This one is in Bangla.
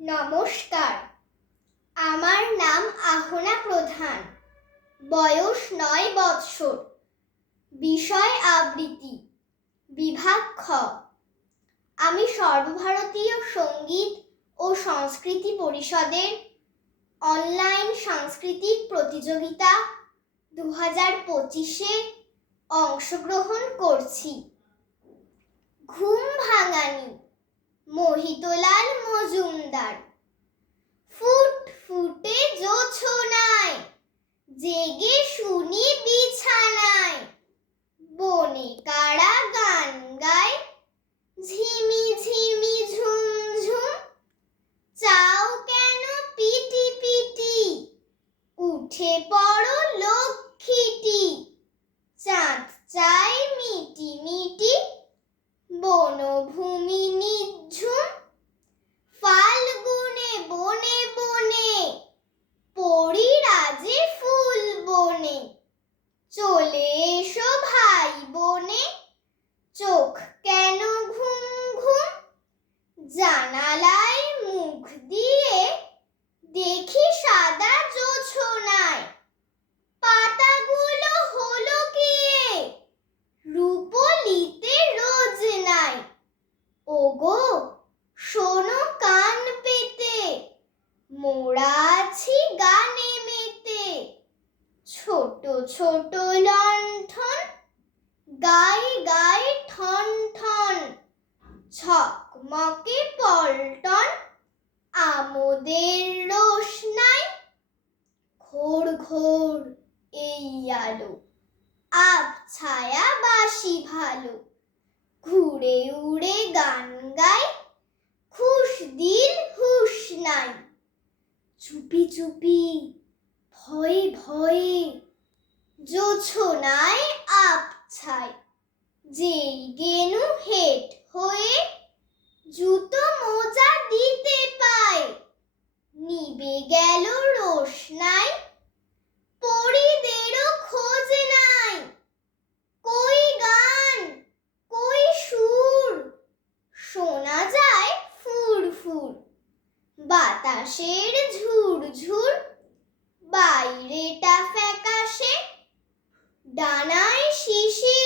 নমস্কার, আমার নাম আহনা প্রধান। বয়স ৯ বৎসর। বিষয় আবৃত্তি, বিভাগ খ। আমি সর্বভারতীয় সঙ্গীত ও সংস্কৃতি পরিষদের অনলাইন সাংস্কৃতিক প্রতিযোগিতা 2025-এ অংশগ্রহণ করছি। ঘুম ভাঙানি, মোহিতলাল মজুমদার। ফুটফুটে জোছনায় জেগে শুনি বিছানায়, বনে কারা গান গায় ঝিমি ঝিমি ঝুমঝুম। চাও কেন পিটি পিটি, উঠে পড়ো লক্ষ্মীটি। চাঁদ চাই মিটি মিটি, বনভূমি নিঝুম। ফাল্গুনে বনে বনে, পড়ি রাজে ফুল বনে। চলে এসো ভাই বনে, চোখ কেন ঘুম ঘুম। জানালায় মুখ দিয়ে দেখি সাদা জোছনায়, পাতাগুলো হলো কি রূপলিতে রোজ নাই। ওগো শোনো কান পেতে, মোরা আছি গানে মেতে। ছোট ছোট লণ্ঠন গায়ে গায়ে ঠন ঠন, ঝকমকে পল্টন আমোদের রোশনাই। ঘোর ঘোর এই আলো, আব ছায়া বাসি ভালো। ঘুরে উড়ে গান গাই, খুশ দিল হুশ নাই। চুপি চুপি ভয়ে ভয়ে, জোছনায় আবছায়। যেই গেনু হেট হয়ে, জুতো মোজা দিতে পায়। নিবে গেল রোশনাই, পরিদেরও খোঁজ নাই। কই গান কই সুর, শোনা যায় ফুর ফুর। বাতাসের ঝুর ঝুর, বাইরেটা ফ্যাকাশে। ডানায় শিশির